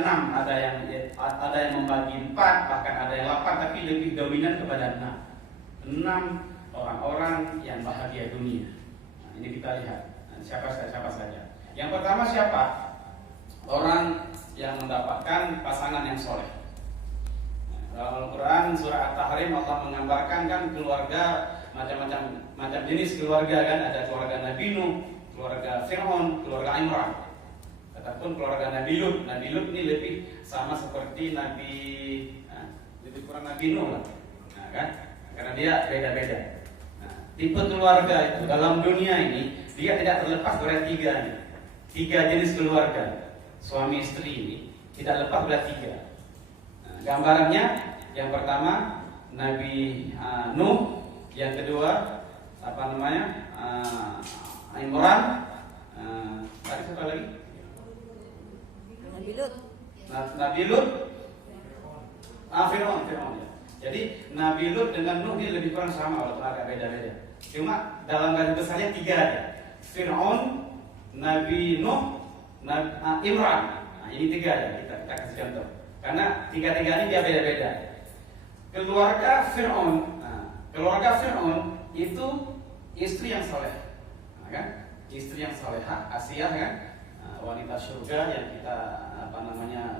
6, ada yang membagi 4, bahkan ada yang 8, tapi lebih dominan kepada 6 orang-orang yang bahagia dunia. Nah, ini kita lihat siapa saja. Yang pertama siapa? Orang yang mendapatkan pasangan yang soleh. Dalam Al-Quran surah At-Tahrim Allah menggambarkan kan keluarga, macam jenis keluarga kan. Ada keluarga Nabi Nuh, keluarga Fir'aun, keluarga Imran. Ataupun keluarga Nabi Lut. Nabi Lut ini lebih sama seperti lebih kurang Nabi Nuh lah. Nah, kan? Karena dia beda-beda. Nah, tipe keluarga itu dalam dunia ini dia tidak terlepas dari 3 jenis keluarga. Suami istri ini tidak lepas dari 3. Nah, gambarannya yang pertama Nabi Nuh, yang kedua Imran, tadi siapa lagi? Nabi Lut, Fir'aun ya. Jadi Nabi Lut dengan Nuh ini lebih kurang sama walaupun agak beda-beda. Cuma dalam garis besarnya 3 aja. Fir'aun, Nabi Nuh, Imran. Nah, ini 3 aja kita kasih contoh. Karena 3 ini dia beda-beda. Keluarga Fir'aun itu istri yang soleh, kan? Istri yang solehah, Asiyah kan? Wanita surga yang kita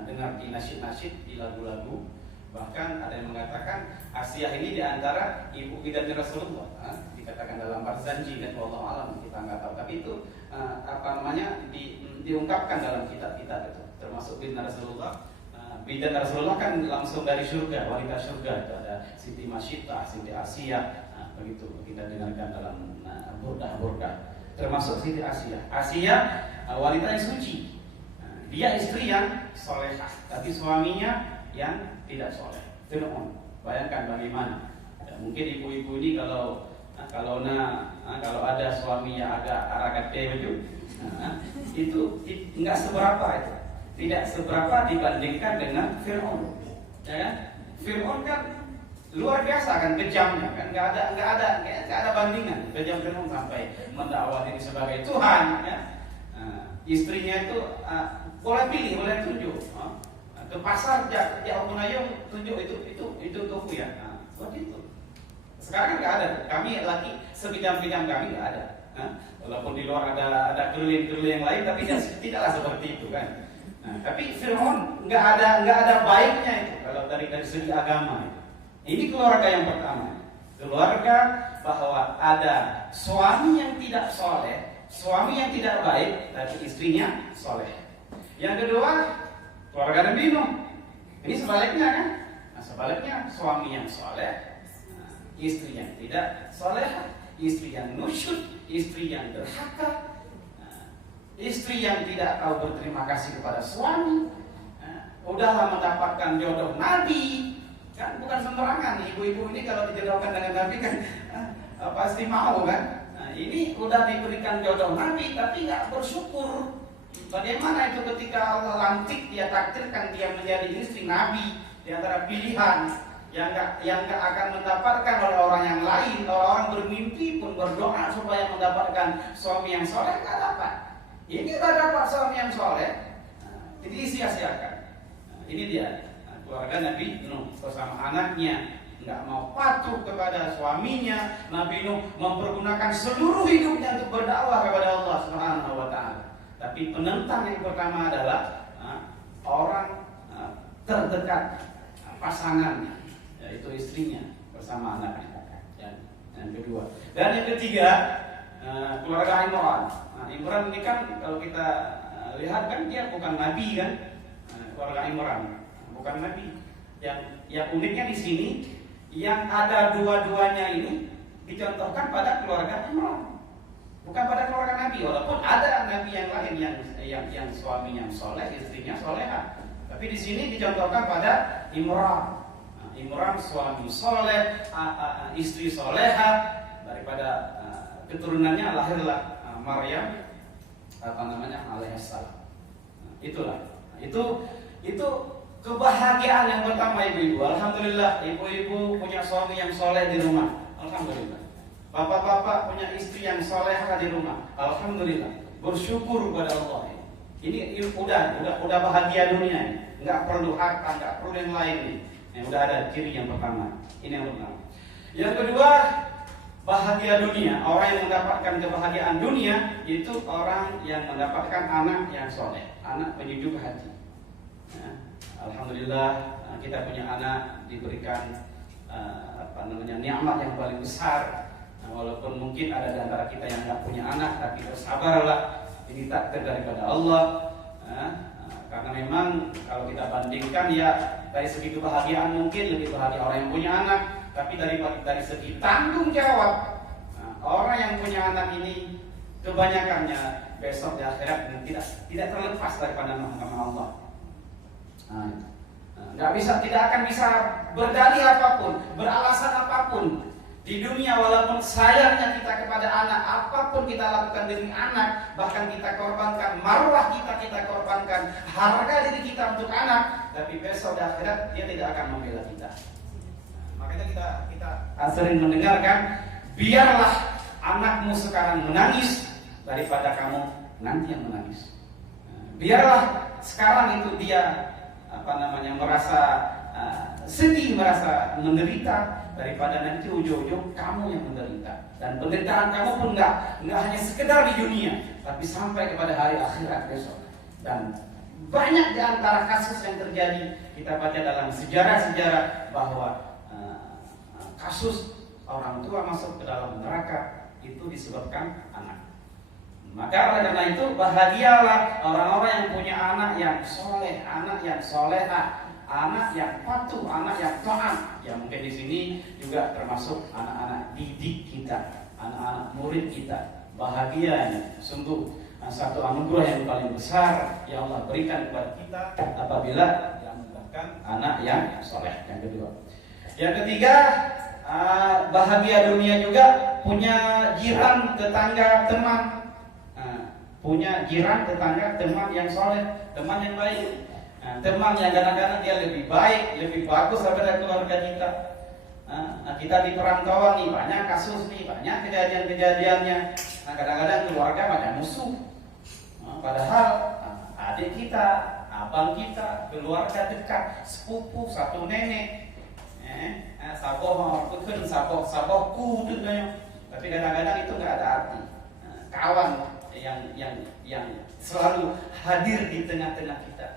dengar di nasyid-nasyid, di lagu-lagu. Bahkan ada yang mengatakan Asiyah ini diantara ibu bidadari Rasulullah. Dikatakan dalam Barzanji dan wallahu alam, kita nggak tahu. Tapi itu diungkapkan dalam kitab-kitab itu, termasuk bidadari Rasulullah. Bidadari Rasulullah kan langsung dari surga, wanita surga itu ada Siti Masyitah, Siti Asiyah. Begitu kita dengarkan dalam burdah-burdah. Termasuk Siti Asiyah. Asiyah wanita yang suci. Dia istri yang solehah, tapi suaminya yang tidak soleh. Fir'aun. Bayangkan bagaimana. Mungkin ibu-ibu ini kalau ada suaminya agak begitu, itu enggak seberapa itu. Tidak seberapa dibandingkan dengan Fir'aun. Ya kan? Fir'aun kan luar biasa kan kejamnya kan, nggak ada bandingan. Kejam Fir'aun sampai mendakwah diri sebagai Tuhan. Ya. Istrinya itu boleh pilih, boleh tunjuk. Ke pasar dia Munayung tunjuk itu tofu ya. Seperti itu. Sekarang nggak ada. Kami lagi sebidang-bidang kami nggak ada. Walaupun di luar ada keruling-keruling yang lain, tapi tidaklah seperti itu kan. Tapi Fir'aun nggak ada baiknya itu kalau dari segi agama. Ini keluarga yang pertama. Keluarga bahwa ada suami yang tidak soleh, suami yang tidak baik, tapi istrinya soleh. Yang kedua, keluarga Nabi Nuh. Ini sebaliknya kan? Sebaliknya suami yang soleh, istri yang tidak soleh, istri yang nusyud, istri yang durhaka, istri yang tidak tahu berterima kasih kepada suami. Udahlah mendapatkan jodoh Nabi, kan bukan sembarangan. Ibu-ibu ini kalau dijodohkan dengan Nabi kan pasti mau kan. Ini udah diberikan jodoh Nabi tapi nggak bersyukur. Bagaimana itu ketika Allah lantik, dia takdirkan dia menjadi istri Nabi di antara pilihan yang nggak akan mendapatkan oleh orang yang lain. Orang bermimpi pun berdoa supaya mendapatkan suami yang soleh, nggak dapat. Ini udah dapat suami yang soleh, jadi sia-siakan. Ini dia keluarga Nabi Nuh bersama anaknya nggak mau patuh kepada suaminya. Nabi Nuh mempergunakan seluruh hidupnya untuk berdakwah kepada Allah Subhanahu wa Ta'ala. Tapi penentang yang pertama adalah orang terdekat pasangannya, yaitu istrinya bersama anaknya. Yang kedua, dan yang ketiga keluarga Imran. Imran ini kan kalau kita lihat kan dia bukan nabi kan, keluarga Imran bukan nabi. Yang uniknya di sini, yang ada dua-duanya ini dicontohkan pada keluarga Imran. Bukan pada keluarga Nabi, walaupun ada Nabi yang lain yang suaminya soleh, istrinya soleha. Tapi di sini dicontohkan pada Imran. Imran suami soleh, istri soleha. Daripada keturunannya lahirlah Maryam alaihissalam. Itulah. Itu kebahagiaan yang pertama ibu-ibu. Alhamdulillah ibu-ibu punya suami yang soleh di rumah. Alhamdulillah. Bapak-bapak punya istri yang soleha di rumah. Alhamdulillah. Bersyukur kepada Allah. Ini udah bahagia dunia, nggak perlu harta, nggak perlu yang lain nih. Udah ada ciri yang pertama. Ini yang pertama. Yang kedua, bahagia dunia. Orang yang mendapatkan kebahagiaan dunia itu orang yang mendapatkan anak yang soleh, anak penyejuk hati. Alhamdulillah kita punya anak diberikan nikmat yang paling besar. Walaupun mungkin ada di antara kita yang nggak punya anak, tapi bersabarlah, ini takdir daripada Allah. Karena memang kalau kita bandingkan ya dari segi kebahagiaan mungkin lebih bahagia orang yang punya anak, tapi dari segi tanggung jawab orang yang punya anak ini kebanyakannya besok di akhirat tidak terlepas daripada mahkamah Allah. Tidak akan bisa berdalih apapun, beralasan apapun di dunia. Walaupun sayangnya kita kepada anak, apapun kita lakukan demi anak, bahkan kita korbankan marwah kita korbankan harga diri kita untuk anak, tapi besok di akhirat dia tidak akan membela kita. Makanya kita sering mendengarkan, biarlah anakmu sekarang menangis daripada kamu nanti yang menangis. Biarlah sekarang itu dia merasa sedih, merasa menderita, daripada nanti ujung-ujung kamu yang menderita. Dan penderitaan kamu pun nggak hanya sekedar di dunia, tapi sampai kepada hari akhirat besok. Dan banyak di antara kasus yang terjadi, kita baca dalam sejarah-sejarah bahwa kasus orang tua masuk ke dalam neraka itu disebabkan anak. Maka oleh karena itu bahagialah orang-orang yang punya anak yang soleh, anak yang solehah, anak yang patuh, anak yang taat. Yang mungkin di sini juga termasuk anak-anak didik kita, anak-anak murid kita. Bahagianya sungguh satu anugerah yang paling besar yang Allah berikan kepada kita apabila yang mendapatkan anak yang soleh. Yang kedua, yang ketiga, bahagia dunia juga punya jiran, tetangga, teman. Punya jiran, tetangga, teman yang soleh, teman yang baik. Teman yang kadang-kadang dia lebih baik, lebih bagus daripada keluarga kita. Kita di perantauan nih, banyak kasus nih, banyak kejadian-kejadiannya. Kadang-kadang keluarga banyak musuh. Padahal adik kita, abang kita, keluarga dekat, sepupu, satu nenek, saboh peken, saboh kudu. Tapi kadang-kadang itu nggak ada arti. Kawan yang selalu hadir di tengah-tengah kita,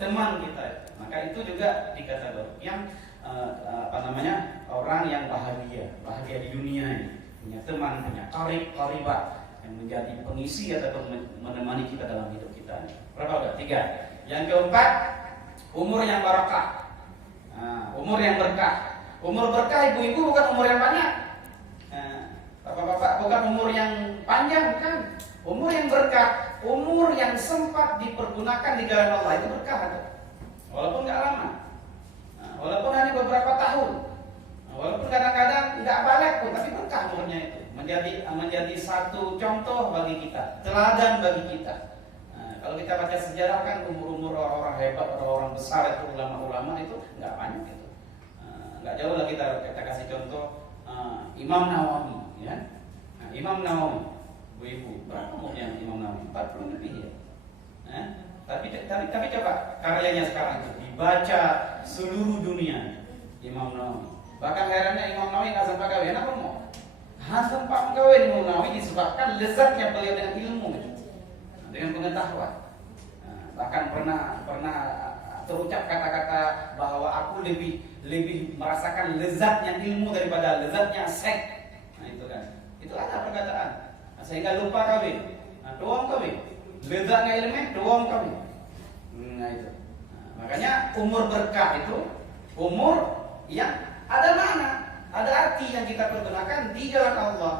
teman kita. Maka itu juga dikategorikan orang yang bahagia di dunia ini, punya teman, punya qaribah yang menjadi pengisi ataupun menemani kita dalam hidup kita. Berapa udah? 3. Yang keempat, umur yang barakah. Umur yang berkah. Umur berkah ibu-ibu bukan umur yang banyak. Bapak-bapak bukan umur yang panjang, bukan. Umur yang berkah, umur yang sempat dipergunakan di jalan Allah itu berkah. Walaupun nggak lama, walaupun hanya beberapa tahun, walaupun kadang-kadang nggak balik pun, tapi berkah umurnya itu. Menjadi satu contoh bagi kita, teladan bagi kita. Kalau kita baca sejarah kan umur-umur orang-orang hebat, orang-orang besar itu, ulama-ulama itu nggak banyak itu. Nggak jauh lah kita kasih contoh Imam Nawawi, ya. Imam Nawawi, ibu, berapa umurnya Imam Nawawi? 40 lebih ya. Tapi coba karyanya sekarang itu dibaca seluruh dunia, Imam Nawawi. Bahkan herannya Imam Nawawi nggak sempat kawin, apa mau? Sempat kawin Imam Nawawi disebabkan lezatnya beliau dengan ilmu, dengan pengetahuan. Bahkan pernah terucap kata-kata bahwa aku lebih merasakan lezatnya ilmu daripada lezatnya seks. Itu kan. Itu ada perkataan. Sehingga lupa kawin. Doang kawin. Lezatnya ilmu, doang kawin. Itu. Makanya umur berkah itu umur yang ada makna, ada arti yang kita pergunakan di jalan Allah.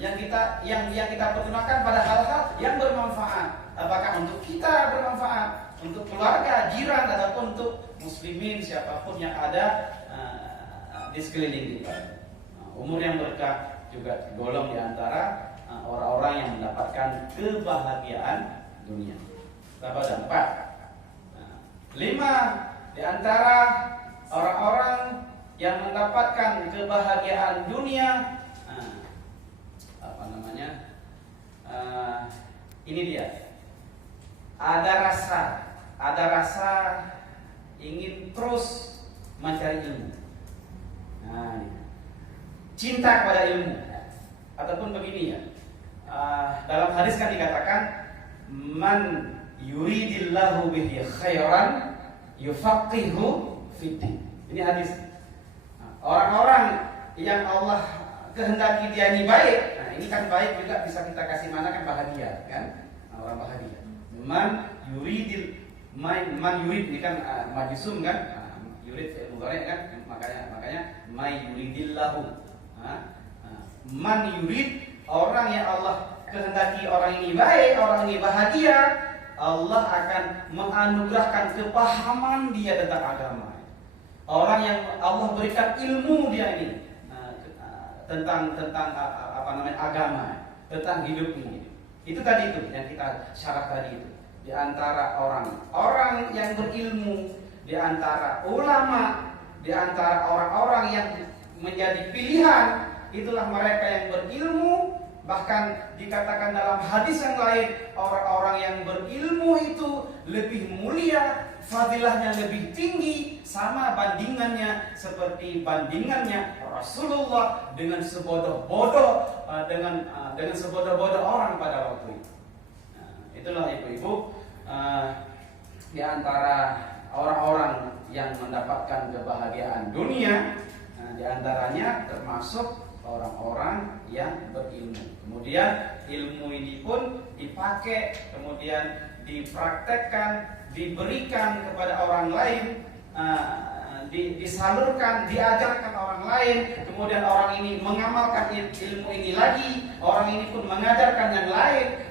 Yang kita pergunakan pada hal-hal yang bermanfaat. Apakah untuk kita bermanfaat, untuk keluarga, jiran, ataupun untuk muslimin siapapun yang ada di sekeliling kita. Umur yang berkah juga tergolong di antara orang-orang yang mendapatkan kebahagiaan dunia. Berapa ada? 4. 5 di antara orang-orang yang mendapatkan kebahagiaan dunia, ini dia. ada rasa ingin terus mencari ilmu. Nah, cinta kepada ilmu. Ataupun begini ya, dalam hadis kan dikatakan, man yuridillahu bihi khairan yufaqihu fiddin. Ini hadis. Orang-orang yang Allah kehendaki dia ini baik, nah ini kan baik juga bisa kita kasih mana kan bahagia kan, orang bahagia. Man yurid ini kan majsum kan, yurid fi'il mudhari kan, makanya may yuridillahu. Man yurid, orang yang Allah kehendaki orang ini baik, orang ini bahagia, Allah akan menganugerahkan kepahaman dia tentang agama. Orang yang Allah berikan ilmu dia ini tentang agama, tentang hidup ini. Itu tadi itu yang kita syarat tadi itu. Di antara orang yang berilmu, di antara ulama, di antara orang-orang yang menjadi pilihan, itulah mereka yang berilmu. Bahkan dikatakan dalam hadis yang lain, orang-orang yang berilmu itu lebih mulia, fadilahnya lebih tinggi, sama bandingannya seperti bandingannya Rasulullah dengan sebodoh-bodoh orang pada waktu itu. Itulah ibu-ibu, di antara orang-orang yang mendapatkan kebahagiaan dunia, di antaranya termasuk orang-orang yang berilmu. Kemudian ilmu ini pun dipakai, kemudian dipraktekkan, diberikan kepada orang lain, disalurkan, diajarkan orang lain. Kemudian orang ini mengamalkan ilmu ini lagi, orang ini pun mengajarkan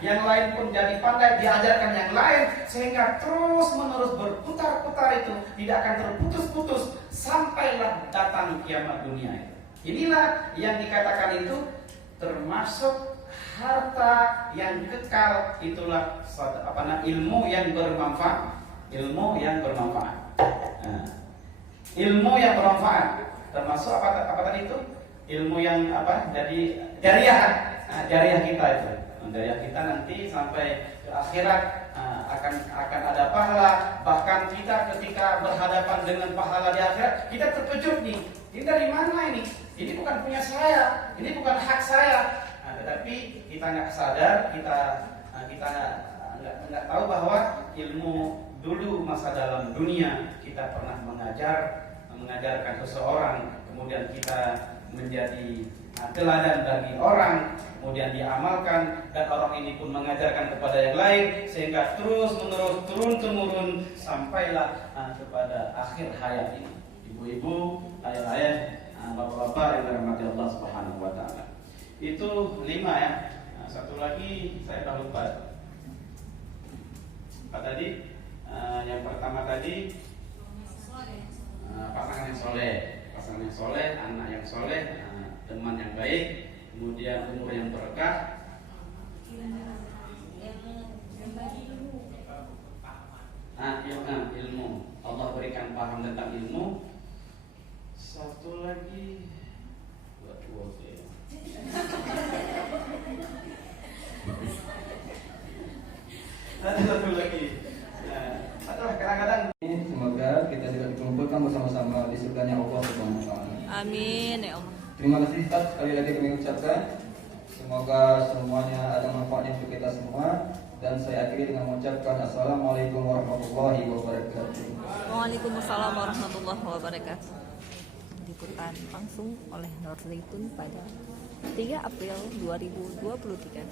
yang lain pun jadi pandai, diajarkan yang lain, sehingga terus menerus berputar-putar itu, tidak akan terputus-putus sampailah datang kiamat dunia itu. Inilah yang dikatakan itu termasuk harta yang kekal. Itulah ilmu yang bermanfaat. Ilmu yang bermanfaat. Ilmu yang bermanfaat termasuk apa tadi itu? Ilmu yang jadi jariah. Jariah kita itu. Jariah kita nanti sampai ke akhirat akan ada pahala. Bahkan kita ketika berhadapan dengan pahala di akhirat, kita terkejut nih. Ini dari mana ini? Ini bukan punya saya, ini bukan hak saya. Tetapi kita nggak sadar, kita nggak tahu bahwa ilmu dulu masa dalam dunia kita pernah mengajarkan seseorang, kemudian kita menjadi teladan bagi orang, kemudian diamalkan, dan orang ini pun mengajarkan kepada yang lain, sehingga terus menerus turun-temurun sampailah kepada akhir hayat ini. Ibu-ibu, ayah-ayah, bapak-bapak yang dirahmati Allah Subhanahu wa taala. Itu 5 ya. Satu lagi saya dah lupa. Apa tadi? Yang pertama tadi pasangan yang soleh, anak yang soleh, teman yang baik, kemudian umur yang berkah, ilmu. Allah berikan paham tentang ilmu. Satu lagi, satu lagi. Kadang-kadang semoga kita juga dikumpulkan bersama-sama di surganya Allah Subhanahu wa taala. Amin ya Allah. Terima kasih Ustaz, sekali lagi kami ucapkan semoga semuanya ada manfaatnya untuk kita semua, dan saya akhiri dengan mengucapkan Assalamualaikum warahmatullahi wabarakatuh. Waalaikumsalam warahmatullahi wabarakatuh. Diputar langsung oleh Nur Zaitun pada 3 April 2023.